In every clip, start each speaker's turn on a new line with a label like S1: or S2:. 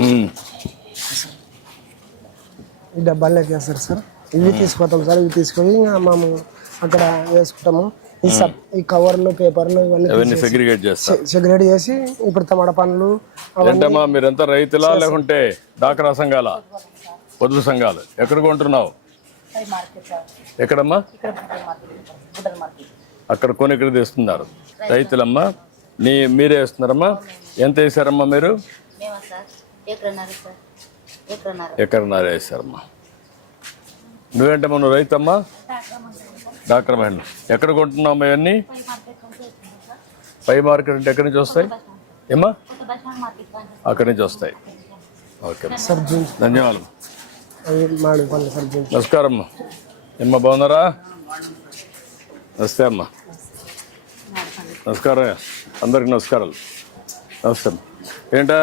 S1: ఉమ్.
S2: ఈ డబ్బాల్లోకి వేస్తారు సార్. ఇవి తీసుకుపోతాం సార్ ఇవి తీసుకొని మేము అక్కడ వేసుకుంటాము. ఈ సబ్ ఈ కవర్లు పేపర్లు ఇవన్నీ
S1: అవన్నీ సెగ్రిగేట్ చేస్తారు
S2: సెగ్రేట్ చేసి ఇప్పుడు టమాటా పండ్లు
S1: ఏంటమ్మా మీరంతా రైతులా లేకుంటే డాక్రా సంఘాల? పొదుపు సంఘాలు. ఎక్కడ కొంటున్నావు? ఎక్కడమ్మా? అక్కడ కొని ఇక్కడ తెస్తున్నారు. రైతులమ్మా నీ మీరే వేస్తున్నారమ్మా? ఎంత వేసారమ్మా మీరు?
S3: మేమా సార్? ఎక్కడన్నారు? సార్ ఎక్కడన్నారు
S1: ఎక్కడన్నారు వేసారమ్మా నువ్వేంటమ్మా నువ్వు రైతమ్మా? డాక్టర్ మహిళ ఎక్కడ కొంటున్నావు ఇవన్నీ? పై మార్కెట్ అంటే ఎక్కడి నుంచి వస్తాయి? ఏమ్మా? అక్కడి నుంచి వస్తాయి. ఓకే ధన్యవాదాలు నమస్కారం అమ్మా. ఏమ్మా బాగున్నారా? నమస్తే అమ్మా. నమస్కారం అందరికి నమస్కారాలు. నమస్తే ఏంటా?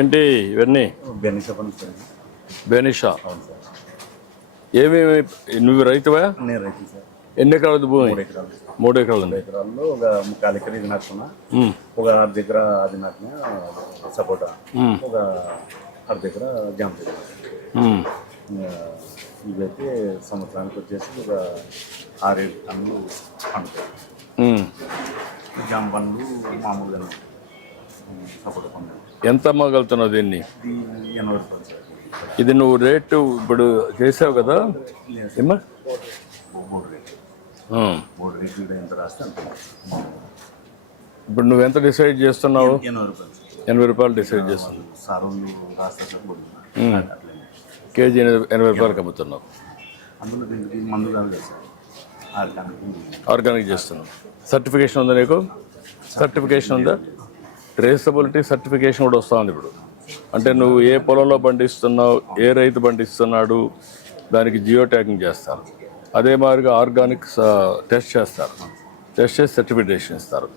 S1: ఏంటి ఇవన్నీ?
S4: బెనిష
S1: బెనిషా. ఏమేమి నువ్వు రైతువా?
S4: నేను రైతు సార్.
S1: ఎన్ని ఎకరాలు భూమి?
S4: మూడు ఎకరాలు.
S1: మూడు
S4: ఎకరాల్లో ఒక ముక్కాలు ఎకర ఇది నాటుకున్నా ఒక అర్ధ ఎకర అది నాటిన సపోటా ఒక అర్ధ ఎకర జామ ఇవైతే సంవత్సరానికి వచ్చేసి ఒక ఆరేడు టన్నులు పండుతాయి. జామ పండ్లు మామూలుగా సపోటా పండు
S1: ఎంత అమ్మగలుగుతున్నావు దీన్ని?
S4: ఇది రూపాయలు
S1: ఇది నువ్వు రేటు ఇప్పుడు చేసావు కదా?
S4: లేదు
S1: ఇప్పుడు నువ్వు ఎంత డిసైడ్ చేస్తున్నావు?
S4: ఎనభై రూపాయలు
S1: డిసైడ్ చేస్తున్నావు. కేజీ ఎనభై ఎనభై రూపాయలకి అమ్ముతున్నావు.
S4: ఆర్గానిక్
S1: చేస్తున్నావు. సర్టిఫికేషన్ ఉందా నీకు? సర్టిఫికేషన్ ఉందా? ట్రేసబిలిటీ సర్టిఫికేషన్ కూడా వస్తుంది ఇప్పుడు. అంటే నువ్వు ఏ పొలంలో పండిస్తున్నావు ఏ రైతు పండిస్తున్నాడు దానికి జియో ట్యాగింగ్ చేస్తారు. అదే మాదిరిగా ఆర్గానిక్ టెస్ట్ చేస్తారు. టెస్ట్ చేసి సర్టిఫికేషన్ ఇస్తారు.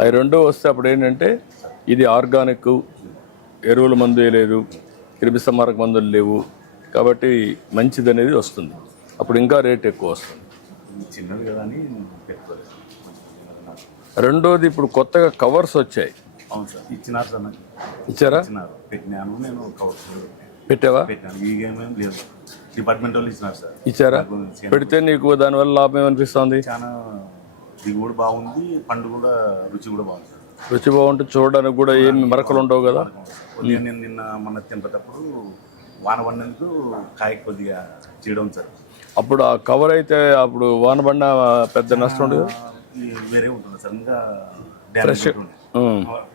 S1: అవి రెండో వస్తే అప్పుడు ఏంటంటే ఇది ఆర్గానిక్ ఎరువుల మందు వేయలేదు క్రిమి సంహారక మందులు లేవు కాబట్టి మంచిది అనేది వస్తుంది. అప్పుడు ఇంకా రేట్ ఎక్కువ వస్తుంది.
S4: చిన్నది కదా అని పెట్టుకోలేదు.
S1: రెండోది ఇప్పుడు కొత్తగా కవర్స్ వచ్చాయి.
S4: అవును సార్. ఇచ్చినారు సార్ నాకు.
S1: ఇచ్చారా?
S4: ఇచ్చినారు. పెట్టినాను నేను కవర్
S1: పెట్టావా?
S4: పెట్టాను. ఈ గేమ్ ఏం లేదు. డిపార్ట్మెంట్ వాళ్ళు ఇచ్చినారు సార్.
S1: ఇచ్చారా? పెడితే నీకు దానివల్ల లాభం ఏమనిపిస్తుంది?
S4: చాలా దిగుబడి బాగుంది. పండు కూడా రుచి కూడా బాగుంది సార్.
S1: రుచి బాగుంటుంది చూడడానికి కూడా ఏమి మరకలు ఉండవు కదా?
S4: నేను నిన్న మన తింపేటప్పుడు వాన పడినందుకు కాయ కొద్దిగా చేయడం సార్.
S1: అప్పుడు ఆ కవర్ అయితే అప్పుడు వాన పడిన పెద్ద నష్టం ఉండదు
S4: వేరే ఉంటుంది సార్. ఇంకా
S1: ఉమ్,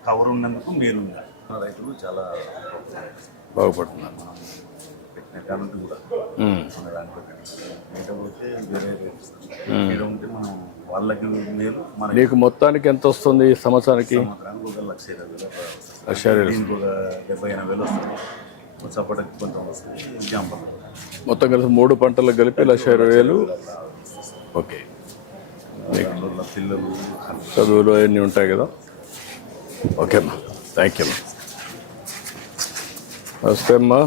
S4: కవర్ ఉన్నందుకు ఉంది రైతులు చాలా
S1: బాగుపడుతున్నారు.
S4: పెట్టిన కానుంటి కూడా
S1: ఉమ్,
S4: మన దాంట్లో లేకపోతే వేరే రేట్ ఇస్తారు. వేరే ఉంటే మనం వాళ్ళకి మేలు మన
S1: నీకు మొత్తానికి ఎంత వస్తుంది ఈ సంవత్సరానికి?
S4: ఒక లక్ష ఇరవై వేలు ఒక డెబ్బై ఎనభై వేలు వస్తుంది. వస్తుంది.
S1: మొత్తం కలిసి మూడు పంటలకు కలిపి లక్ష ఇరవై వేలు. ఓకే.
S4: పిల్లలు
S1: చదువులు అవన్నీ ఉంటాయి కదా. ఓకే అమ్మా థ్యాంక్ యూ నమస్తే అమ్మా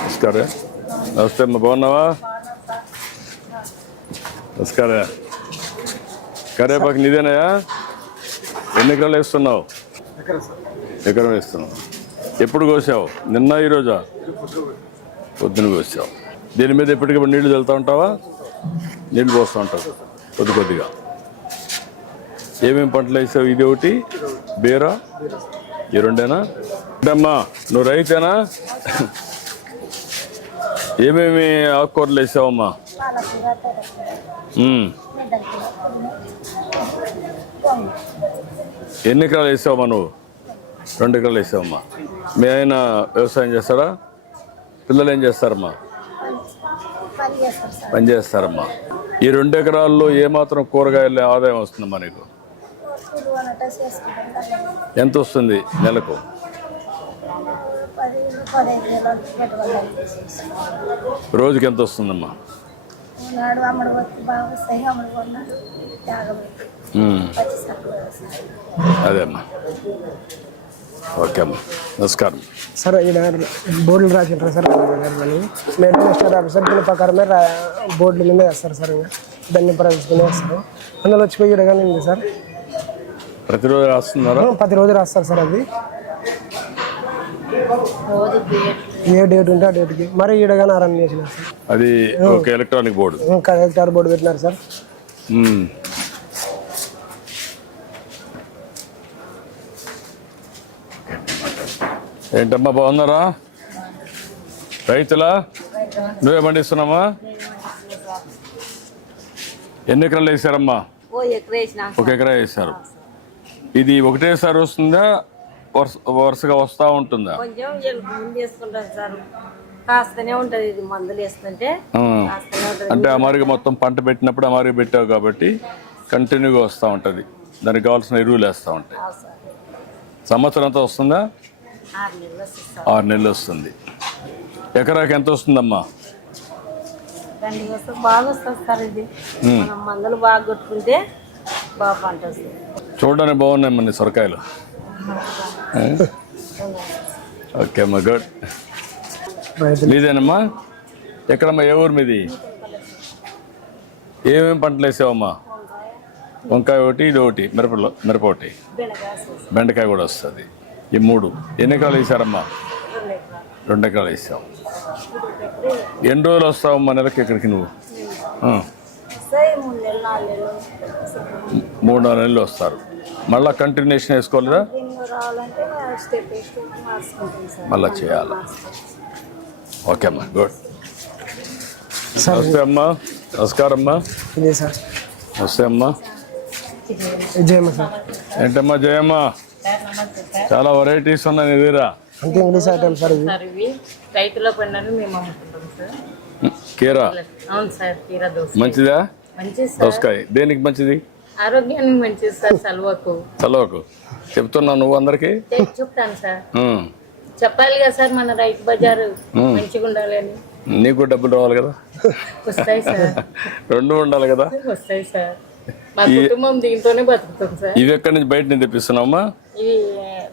S1: నమస్కారం నమస్తే అమ్మా బాగున్నావా నమస్కారం కరేపాకు నీదేనాయా ఎన్ని ఎకరాలు వేస్తున్నావు? ఎకరం వేస్తున్నావు. ఎప్పుడు కోసావు? నిన్న ఈరోజా పొద్దున కోసావు. దీని మీద ఎప్పటికప్పుడు నీళ్ళు చల్లుతూ ఉంటావా? నీళ్ళు పోస్తూ ఉంటావు. కొద్ది కొద్దిగా. ఏమేమి పంటలు వేసావు? ఇది ఒకటి. బీరా. ఈ రెండేనా? అమ్మా నువ్వు రైతేనా? ఏమేమి ఆకుకూరలు వేసావమ్మా? ఎన్ని ఎకరాలు వేసావమ్మా నువ్వు? రెండు ఎకరాలు వేసావమ్మా. మీ ఆయన వ్యవసాయం చేస్తారా పిల్లలు ఏం చేస్తారమ్మా?
S3: పని
S1: పని చేస్తారమ్మా. ఈ రెండు ఎకరాల్లో ఏమాత్రం కూరగాయల ఆదాయం వస్తుందమ్మా నీకు?
S3: చేసుకుంటాం
S1: ఎంత వస్తుంది నెలకు? రోజుకి ఎంత వస్తుందమ్మా? అదే అమ్మా. ఓకే అమ్మా. నమస్కారం.
S2: సార్ ఈయన బోర్డులు రాసింటారు సార్? అని మేడం ఇస్తారు ఆఫీసర్ దీని ప్రకారమే రా బోర్డుల మీద వేస్తారు సార్ ఇంకా. దాన్ని ప్రవేశించుకుని వేస్తారు. అందులో వచ్చిపోయి కానీ ఉంది సార్?
S1: ప్రతిరోజు రాస్తున్నారా?
S2: ప్రతిరోజు రాస్తారు సార్ అది. ఏ డేట్ ఉంటే ఆ డేట్కి. మరి ఈడగానే రన్ చేసినారు సార్.
S1: అది ఒక ఎలక్ట్రానిక్ బోర్డు
S2: ఇంకా కలెక్టర్ బోర్డు పెట్టినారు సార్.
S1: మ్మ్. ఏంటమ్మా బాగున్నారా? రైతులా? నువ్వే పండిస్తున్నామా ఎన్ని ఎకరాలు వేసారమ్మా? ఒక ఎకరా వేసారు. ఇది ఒకటేసారి వస్తుందా? వరుస వరుసగా వస్తూ ఉంటుందా?
S3: కొంచెం ఎలుపు ముందు వేసుకుంటాం సార్. కాస్తనే ఉంటది ఇది మందులు వేస్తుంటే.
S1: ఆ.
S3: కాస్తనే ఉంటది.
S1: అంటే అమారిగా మొత్తం పంట పెట్టినప్పుడు అమారిగా పెట్టావు కాబట్టి కంటిన్యూగా వస్తూ ఉంటుంది. దానికి కావాల్సిన ఎరువులు వేస్తూ ఉంటాయి.
S3: ఆ సార్.
S1: సంవత్సరం అంతా వస్తుందా?
S3: ఆరు నెలలు వస్తుంది సార్.
S1: ఆరు నెలలు వస్తుంది. ఎకరాకి ఎంత వస్తుందమ్మా?
S3: వస్తే బాగా వస్తుంది సార్ ఇది. మనం మందులు బాగా కొట్టుకుంటే బాగా పంట వస్తుంది
S1: చూడడానికి బాగున్నాయి మన సొరకాయలు. ఓకే అమ్మా గుడ్. మీదేనమ్మా ఎక్కడమ్మా ఏ ఊరు మీది? ఏమేమి పంటలు వేసావమ్మా? వంకాయ ఒకటి ఇది ఒకటి మిరపలో మిరప ఒకటి.
S3: బెండకాయ
S1: కూడా వస్తుంది. ఈ మూడు. ఎన్ని ఎకరాలు వేసారమ్మా?
S3: రెండు ఎకరాలు.
S1: వేసావు. ఎన్ని రోజులు వస్తావమ్మా నెలకి ఇక్కడికి నువ్వు?
S3: మూడు నెలలు నాలుగు నెలలు
S1: వస్తారు. మళ్ళీ కంటిన్యూషన్ వేసుకోలేదా? మళ్ళీ చేయాలి? ఓకే అమ్మా గుడ్
S2: సార్.
S1: నమస్తే అమ్మా నమస్కారం అమ్మా. నమస్తే అమ్మా.
S2: విజయమ్మ సార్.
S1: ఏంటమ్మా జయమ్మ? చాలా వెరైటీస్ ఉన్నాయి నీ దగ్గర.
S2: అంతే ఇంగ్లీష్ ఐటమ్ సార్ ఇది
S5: సార్ ఇవి రైతుల పండుగను మేము అమ్ముకుంటాం సార్.
S1: కీరా?
S5: అవును సార్ కీరా దోశ
S1: మంచిదా? దోసకాయ. దేనికి మంచిది?
S5: ఆరోగ్యానికి మంచిది సార్ సల్వకు.
S1: చలవకు చెప్తున్నా నువ్వు అందరికి?
S5: చెప్తాను సార్. చెప్పాలి కదా సార్ మన రైతు బజారు మంచిగా ఉండాలని
S1: నీకు డబ్బులు రావాలి కదా?
S5: వస్తాయి సార్.
S1: రెండు ఉండాలి కదా?
S5: వస్తాయి సార్. మా కుటుంబం దీంతోనే బతుకుతాం సార్.
S1: ఇవి ఎక్కడి నుంచి బయట నుంచి తెప్పిస్తున్నావమ్మా?
S5: ఇవి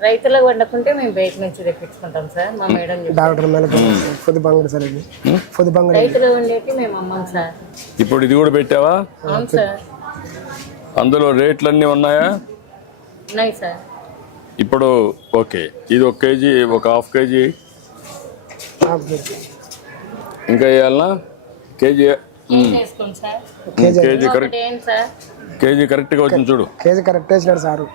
S5: రైతులకు వండకుంటే మేము బయట నుంచి తెప్పించుకుంటాం సార్ మా మేడం చెప్తారు.
S2: డాక్టర్ మేలకు పొద్దు బంగడి సార్ ఇది. పొద్దు బంగడి.
S5: రైతులు వండేటి మేము అమ్మం సార్.
S1: ఇప్పుడు ఇది కూడా పెట్టావా?
S5: అవును సార్.
S1: అందులో రేట్లు అన్నీ ఉన్నాయా?
S5: ఉన్నాయి సార్.
S1: ఇప్పుడు ఓకే. ఇది ఒక కేజీ ఒక హాఫ్ కేజీ. ఇంకా వేయాలనా కేజీ
S2: కేజీ
S1: కరెక్ట్. కేజీ కరెక్ట్గా వచ్చింది చూడు.
S2: కేజీ కరెక్ట్ వేసినాడు సారు.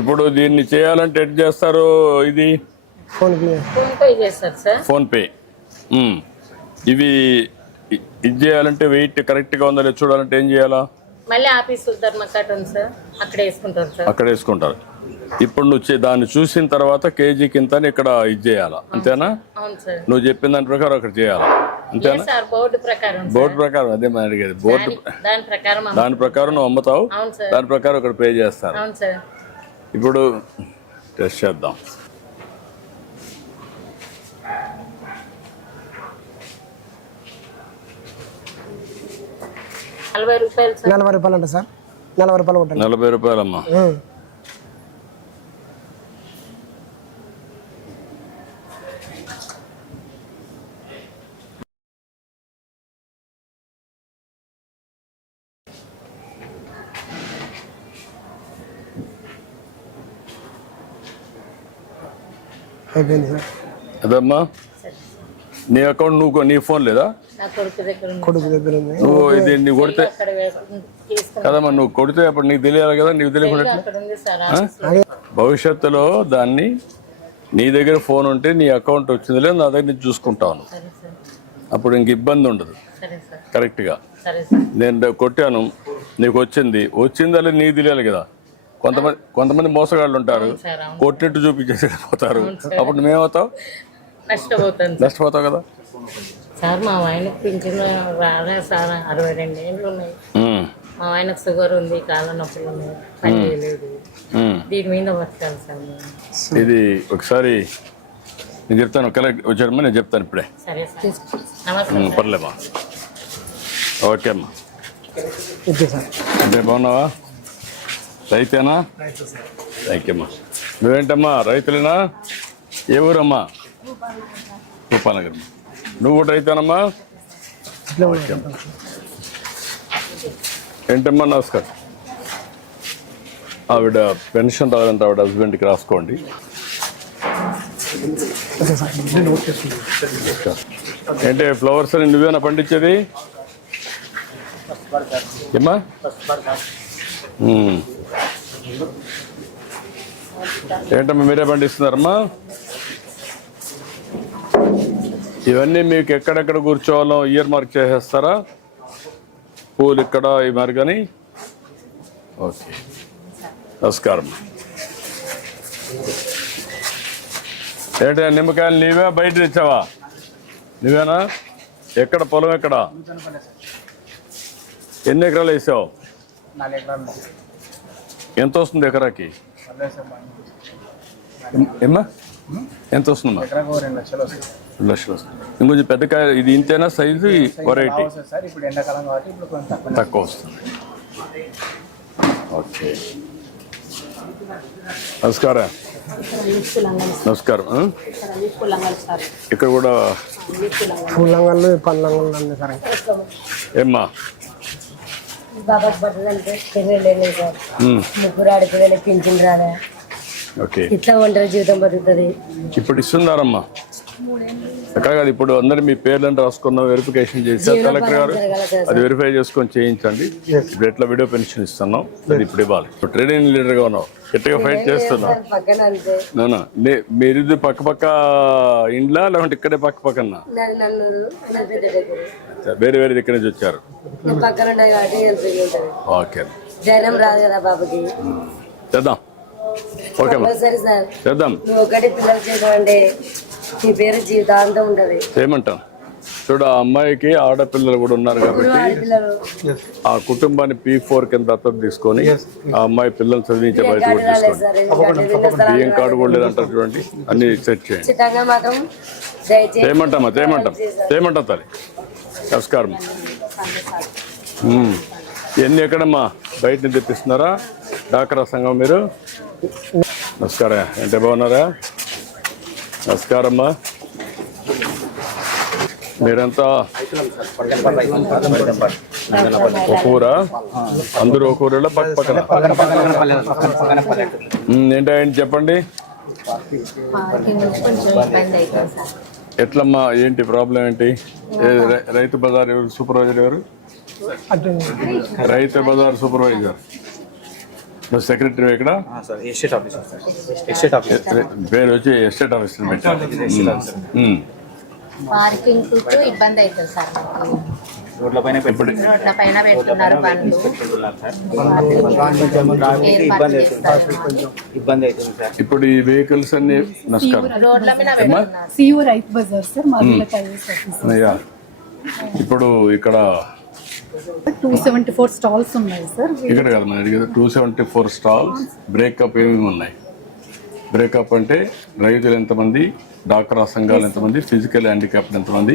S1: ఇప్పుడు దీన్ని చేయాలంటే ఎట్ చేస్తారు ఇది?
S5: PhonePe.
S1: ఇవి ఇ- ఇది చేయాలంటే వెయిట్ కరెక్ట్గా ఉందా లేదా చూడాలంటే ఏం చేయాలా?
S5: మళ్ళీ ఆఫీస్ ఉంది సార్. అక్కడ వేసుకుంటారు సార్.
S1: అక్కడ వేసుకుంటారు. ఇప్పుడు నువ్వు చే- దాన్ని చూసిన తర్వాత కేజీ కింద ఇక్కడ ఇది చేయాలా? అంతేనా?
S5: అవును సార్.
S1: నువ్వు చెప్పిన దాని ప్రకారం అక్కడ చేయాలా? అంతేనా?
S5: బోర్డు ప్రకారం.
S1: బోర్డు ప్రకారం అదే మనం అడిగేది. బోర్డు
S5: దాని- ప్రకారం
S1: నువ్వు అమ్ముతావు.
S5: అవును సార్.
S1: దాని ప్రకారం ఇక్కడ పే చేస్తారు.
S5: అవును సార్.
S1: ఇప్పుడు టెస్ట్ చేద్దాం.
S5: నలభై రూపాయలు సార్.
S2: నలభై రూపాయలు అంట సార్. నలభై రూపాయలు ఉంటుంది
S1: నలభై రూపాయలమ్మా.
S2: అయిపోయింది సార్.
S1: అదమ్మా నీ అకౌంట్ నువ్వు నీ ఫోన్ లేదా?
S5: కొడుకు దగ్గర ఉంది.
S1: నువ్వు ఇది నీ కొడితే కదమ్మా నువ్వు కొడితే అప్పుడు నీకు తెలియాలి కదా నీకు తెలియకుండా భవిష్యత్తులో దాన్ని నీ దగ్గర ఫోన్ ఉంటే నీ అకౌంట్ వచ్చింది లేదు నా దగ్గర నుంచి చూసుకుంటాను.
S5: సరే సార్.
S1: అప్పుడు ఇంక ఇబ్బంది ఉండదు.
S5: సరే సార్.
S1: కరెక్ట్గా.
S5: సరే సార్.
S1: నేను కొట్టాను నీకు వచ్చింది. వచ్చిందా లేదు నీకు తెలియాలి కదా. కొంతమంది కొంతమంది మోసగాళ్ళు ఉంటారు. కొట్టినట్టు చూపించేసి పోతారు అప్పుడు
S5: సార్.
S1: నష్టపోతావు కదా?
S5: సార్ మా ఆయనకు పింఛన్ రాలేదు సార్ అరవై రెండు ఏళ్ళు ఉన్నాయి మా ఆయనకు షుగర్ ఉంది కాళ్ళ నొప్పులు ఉన్నాయి పని చేయలేదు.
S1: ఉమ్.
S5: దీని మీద బతకాలి సార్.
S1: ఇది ఒకసారి నేను చెప్తాను కలెక్ట్ వచ్చాడమ్మా నేను చెప్తాను ఇప్పుడే.
S5: సరే సార్. నమస్తే
S1: ఉమ్, పర్లేమ్మా ఓకే అమ్మా. అంటే బాగున్నావా? రైతేనా? థ్యాంక్ యూ అమ్మా. నువ్వేంటమ్మా రైతులేనా? ఏ ఊరమ్మా? భూపాలనగర్ నువ్వు కూడా
S2: ఉన్నాయి.
S1: ఏంటమ్మా నమస్కారం. ఆవిడ పెన్షన్ రాదంటే ఆవిడ హస్బెండ్కి రాసుకోండి. ఏంటి ఫ్లవర్స్ అని నువ్వేనా పండించేది? ఏమ్మా. ఏంటమ్మా మీరే పండిస్తున్నారమ్మా? ఇవన్నీ మీకు ఎక్కడెక్కడ కూర్చోవాలో ఇయర్ మార్క్ చేసేస్తారా? పూలు ఇక్కడ ఈ మరి కానీ? ఓకే. నమస్కారం. ఏంటి నిమ్మకాయలు నీవే? బయట తెచ్చావా? నువ్వేనా ఎక్కడ? పొలం ఎక్కడ? ఎన్ని ఎకరాలు వేసావు. ఎంత వస్తుంది ఎకరాకి? ఏమ్మా ఎంత
S6: ఎకరాకు రెండు లక్షలు వస్తుంది.
S1: లక్షలు వస్తుంది. ఇంకొంచెం పెద్ద కాయ ఇది ఇంతేనా సైజు వెరైటీ
S6: వస్తుంది సార్. ఇప్పుడు ఎండాకాలం కాబట్టి ఇప్పుడు కొంచెం తక్కువ
S1: వస్తుంది. ఓకే. నమస్కారం. నమస్కారం? ఇక్కడ కూడా
S2: పూలంగళ్ళు పల్లంగళ్ళు అన్నీ సార్.
S1: ఏమ్మా?
S3: బట్టలు అంటే
S1: ఉమ్,
S3: ముగ్గురు ఆడపిల్లలు పింఛన్ రాదా
S1: ఓకే.
S3: ఇట్లా ఒంటరి జీవితం బతుకుతుంది?
S1: ఇప్పుడు ఇస్తున్నారమ్మా. ఎక్కడ కాదు ఇప్పుడు అందరు మీ పేర్లను రాసుకున్న వెరిఫికేషన్ చేసి కలెక్టర్ గారు అది వెరిఫై చేసుకొని చేయించండి. ఇప్పుడు ఎట్లా వీడియో పెన్షన్ ఇస్తున్నాం అది ఇప్పుడు ఇవ్వాలి. ఇప్పుడు ట్రేడింగ్ లీడర్గా ఉన్నావు. గట్టిగా ఫైట్ చేస్తున్నావు.
S3: పక్కన అంతే.
S1: నానా మీరు ఇది పక్క పక్క ఇండ్లా లేకుంటే ఇక్కడే పక్క పక్కన? వేరే వేరే దగ్గర నుంచి వచ్చారు. ఓకే.
S3: ధైర్యం రాదు కదా బాబుకి.
S1: చేద్దాం. ఓకే చేద్దాం.
S3: నువ్వు ఒకటి పిల్లలు చేసావంటే నీ పేరు జీవితాంతం ఉంటది.
S1: చేయమంటాం చూడు ఆ అమ్మాయికి ఆడపిల్లలు కూడా ఉన్నారు కాబట్టి ఆ కుటుంబాన్ని పీ ఫోర్ కింద దత్తత తీసుకొని ఆ అమ్మాయి పిల్లలు చదివించే బయట కూడా తీసుకోండి. బియ్యం కార్డు కూడా లేదంటారు చూడండి. అన్ని సెట్ చేయండి.
S3: ఖచ్చితంగా మాత్రం దయచేసి
S1: చేయమంటామా చేయమంటాం చేయమంటాం తల్లి. నమస్కారం. ఎన్ని ఎక్కడమ్మా బయట నుంచి తెప్పిస్తున్నారా? డాక్రా సంఘం మీరు? నమస్కారం అంటే బాగున్నారా? నమస్కారమ్మా. మీరంతా ఒక ఊరా? అందరూ ఒక ఊరిలో పక్క పక్కన? ఉమ్, ఏంటంటే చెప్పండి? ఎట్లమ్మా ఏంటి ప్రాబ్లం ఏంటి? రైతు బజార్ ఎవరు? సూపర్వైజర్ ఎవరు? రైతు బజార్ సూపర్వైజర్. నువ్వు సెక్రటరీ ఇక్కడ
S6: sir estate officer sir. Estate officer
S1: పేరు వచ్చి ఎస్టేట్ ఆఫీసర్ పెట్టారు. ఉమ్.
S5: పార్కింగ్కు ఇబ్బంది అవుతుంది సార్ మాకు.
S6: రోడ్ల పైన పెట్టుబడి
S5: రోడ్ల పైన పెడుతున్నారు బండ్లు ఏర్పాటు చేస్తారు.
S6: ఇబ్బంది అవుతుంది సార్.
S1: ఇప్పుడు ఈ వెహికల్స్ అన్ని
S5: రోడ్ల మీద
S7: సియు బజార్ సార్.
S1: అయ్యా. ఇప్పుడు ఇక్కడ
S7: టూ సెవెంటీ ఫోర్ స్టాల్స్ ఉన్నాయి సార్
S1: ఇక్కడ కాదు మన అడిగేది two seventy four stalls breakup ఏమేమి ఉన్నాయి? బ్రేకప్ అంటే రైతులు ఎంతమంది డాక్రా సంఘాలు ఎంతమంది ఫిజికల్ హ్యాండిక్యాప్డ్ ఎంతమంది?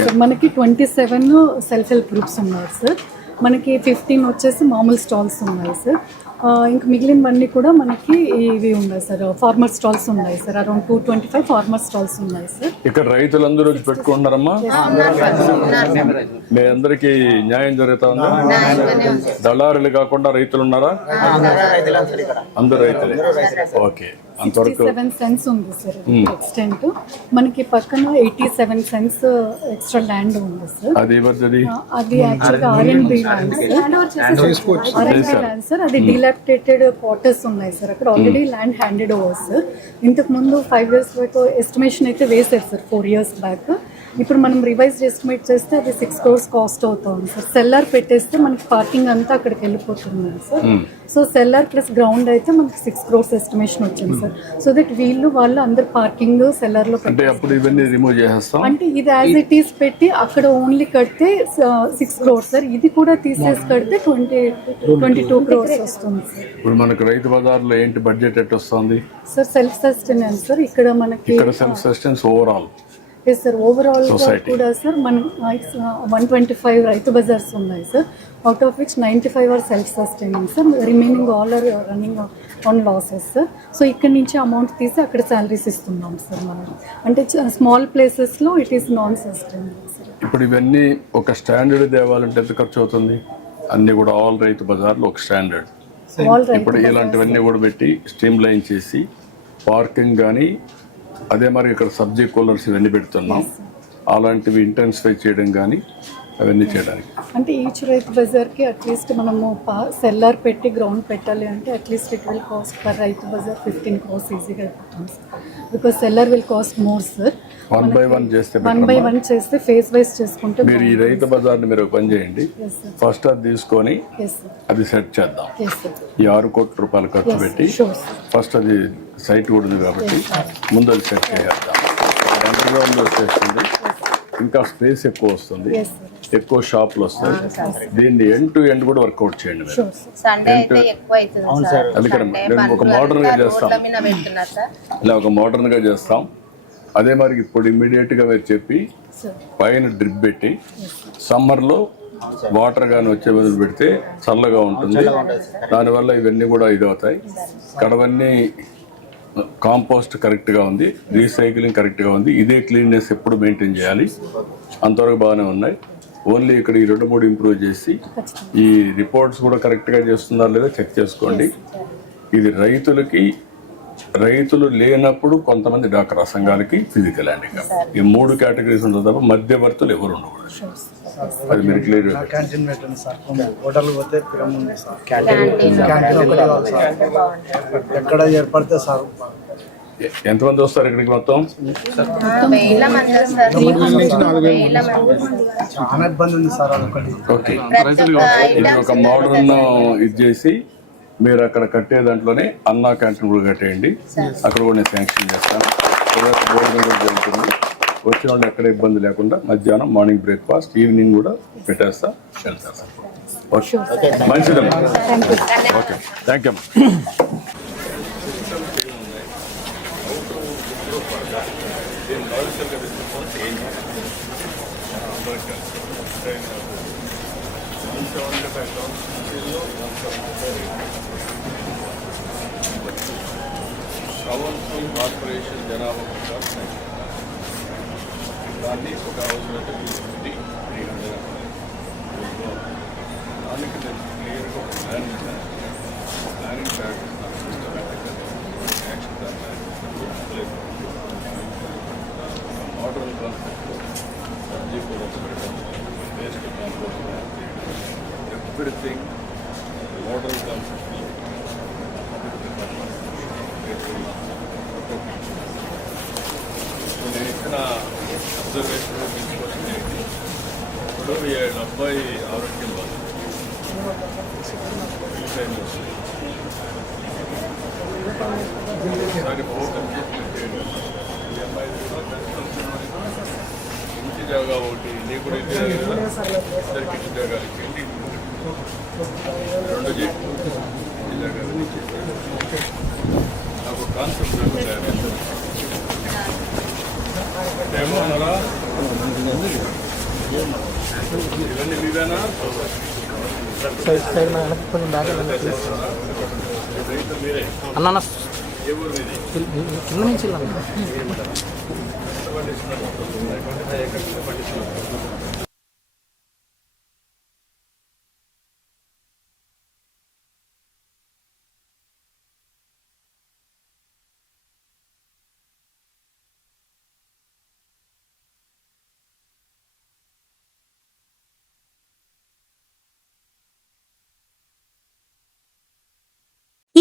S7: సార్ మనకి twenty seven self help groups ఉన్నాయి సార్ మనకి ఫిఫ్టీన్ వచ్చేసి మామూలు స్టాల్స్ ఉన్నాయి సార్ ఇంక మిగిలినవన్నీ కూడా మనకి ఇవి ఉన్నాయి సార్. ఫార్మర్ స్టాల్స్ ఉన్నాయి sir. Around two twenty five farmer stalls ఉన్నాయి సార్.
S1: ఇక్కడ రైతులందరూ వచ్చి పెట్టుకుంటున్నారమ్మా? మీ అందరికి న్యాయం జరుగుతా ఉందా? దళారులు కాకుండా రైతులు ఉన్నారా? అందరు రైతులే ఓకే. అంతవరకు
S7: సెవెన్ సెన్స్ ఉంది సార్ ఎక్స్టెంట్ మనకి పక్కన eighty seven cents extra land ఉంది సార్
S1: అది ఎవరిది
S7: అది యాక్చువల్గా R and B land sir R and B land sir అది డిలాప్టేటెడ్ క్వార్టర్స్ ఉన్నాయి సార్ అక్కడ already land handed over sir ఇంతకు ముందు ఫైవ్ ఇయర్స్ వరకు ఎస్టిమేషన్ అయితే వేసారు సార్ ఫోర్ ఇయర్స్ బ్యాక్ ఇప్పుడు మనం రివైజ్ ఎస్టిమేట్ చేస్తే అది సిక్స్ క్రోర్స్ కాస్ట్ అవుతుంది సార్. సెల్లార్ పెట్టేస్తే మనకి పార్కింగ్ అంతా అక్కడికి వెళ్ళిపోతుంది sir. So cellar plus ground అయితే మనకి సిక్స్ క్రోర్స్ ఎస్టిమేషన్ వచ్చింది సార్. సో దట్ వీళ్ళు వాళ్ళు అందరు పార్కింగ్
S1: అప్పుడు ఇవన్నీ రిమూవ్ చేసేస్తాం.
S7: అంటే ఇది యాజ్ ఇట్ ఈస్ పెట్టి అక్కడ ఓన్లీ కడితే సిక్స్ క్రోర్స్ సార్. ఇది కూడా తీసేసి కడితే ట్వంటీ ట్వంటీ టూ క్రోర్స్ వస్తుంది సార్.
S1: ఇప్పుడు మనకు రైతు బజార్లో ఏంటి బడ్జెట్ ఎట్ వస్తుంది
S7: సార్ సెల్ఫ్ సస్టెనెన్స్ సార్. ఇక్కడ మనకి
S1: ఇక్కడ self sustenance overall
S7: yes sir overall. కూడా సార్ మన one twenty five Rythu Bazars ఉన్నాయి sir out of which ninety five are self sustaining sir remaining all are running on losses sir so ఇక్కడ నుంచి amount తీసి అక్కడ salaries ఇస్తున్నాం sir మనం. అంటే స్మాల్ ప్లేసెస్లో it is non sustainable sir
S1: ఇప్పుడు ఇవన్నీ ఒక స్టాండర్డ్ తేవాలంటే ఎంత ఖర్చు అవుతుంది? అన్ని కూడా ఆల్ రైతు బజార్లో ఒక స్టాండర్డ్ ఇప్పుడు ఇలాంటివన్నీ కూడా పెట్టి స్ట్రీమ్ లైన్ చేసి పార్కింగ్ కానీ అదే మరి ఇక్కడ సబ్జీ కూలర్స్ ఇవన్నీ పెడుతున్నాం. అలాంటివి ఇంటెన్సిఫై చేయడం కానీ అవన్నీ చేయడానికి.
S7: అంటే ఈచ్ రైతు బజార్కి అట్లీస్ట్ మనము సెల్లార్ పెట్టి గ్రౌండ్ పెట్టాలి అంటే at least it will cost per Rythu Bazar fifteen crores ఈజీగా అయిపోతుంది because cellar will cost more sir
S1: one by one చేస్తే
S7: వన్ బై వన్ చేస్తే ఫేస్ వైజ్ చేసుకుంటే
S1: మీరు ఈ రైతు బజార్ని మీరు పని చేయండి. ఫస్ట్ అది తీసుకొని అది సెట్ చేద్దాం. ఈ ఆరు కోట్ల రూపాయలు ఖర్చు పెట్టి ఫస్ట్ అది సైట్ కూడా ఉంది కాబట్టి ముందు అది సెట్ చేద్దాం అండర్ గ్రౌండ్ వచ్చేస్తుంది. ఇంకా స్పేస్ ఎక్కువ వస్తుంది. ఎక్కువ షాపులు వస్తాయి. దీన్ని ఎండ్ టు ఎండ్ కూడా వర్కౌట్ చేయండి మీరు.
S7: షూర్ సార్
S3: సండే అయితే ఎక్కువ అవుతుంది సార్
S1: అందుకని ఒక
S3: మోడర్న్గా
S1: చేస్తాం. ఇలా ఒక మోడర్న్గా చేస్తాం. అదే మరి ఇప్పుడు ఇమ్మీడియట్గా మీరు చెప్పి పైన డ్రిప్ పెట్టి సమ్మర్లో వాటర్ గాని వచ్చే బదులు పెడితే చల్లగా ఉంటుంది. దానివల్ల ఇవన్నీ కూడా ఇది అవుతాయి. కడవన్నీ కాంపోస్ట్ కరెక్ట్గా ఉంది రీసైక్లింగ్ కరెక్ట్గా ఉంది. ఇదే క్లీన్నెస్ ఎప్పుడు మెయింటైన్ చేయాలి. అంతవరకు బాగానే ఉన్నాయి. ఓన్లీ ఇక్కడ ఈ రెండు మూడు ఇంప్రూవ్ చేసి ఈ రిపోర్ట్స్ కూడా కరెక్ట్గా చేస్తున్నారా లేదా చెక్ చేసుకోండి. ఇది రైతులకి రైతులు లేనప్పుడు కొంతమంది డాక్టర్ సంఘాలకి ఫిజికల్ హ్యాండిక్యాప్ ఈ మూడు కేటగిరీస్ ఉంటుంది తప్ప మధ్యవర్తులు ఎవరు ఉండకూడదు. అది మీరు క్లియర్
S2: ఎక్కడ ఏర్పడితే సార్.
S1: ఎంతమంది వస్తారు ఇక్కడికి మొత్తం?
S2: చాలా ఇబ్బంది ఉంది సార్
S1: ఓకే. ఇది ఒక మోడర్న్ ఇది చేసి మీరు అక్కడ కట్టే దాంట్లోనే అన్నా క్యాంటీన్ కూడా కట్టేయండి. అక్కడ కూడా నేను శాంక్షన్ చేస్తాను. తర్వాత భోజనం కూడా జరుగుతుంది. వచ్చిన వాళ్ళు ఎక్కడ ఇబ్బంది లేకుండా మధ్యాహ్నం మార్నింగ్ బ్రేక్ఫాస్ట్ ఈవినింగ్ కూడా పెట్టేస్తా మంచిదమ్మా. Okay. Thank you council corporation జనాభా ప్రకారం దాన్ని ఒక హౌస్ అంటే ఫిఫ్టీ త్రీ హండ్రెడ్ దానికి నేను క్లియర్గా ఒక ప్లాన్ ఇచ్చాను planning pack action plan model concept సబ్జీ కూడా పెట్టడం waste compost everything model concept నేను ఇచ్చిన అబ్జర్వేషన్ తీసుకొచ్చింది ఇప్పుడు ఈ అబ్బాయి ఆరోగ్యం బాగా ఒకసారి ఫోటో చేయండి. ఈ అమ్మాయి కూడా ఇంటి జాగా ఒకటి నీకు కూడా ఇంటి జాగా ఇద్దరికి ఇంటి జాగాలు ఇచ్చేయండి రెండు ఇంటి జాగాలు ఇచ్చేయండి. నాకు కాన్సెప్ట్ ఏమో అన్నారా ఇవన్నీ మీవేనా రైతు
S8: కింద నుంచి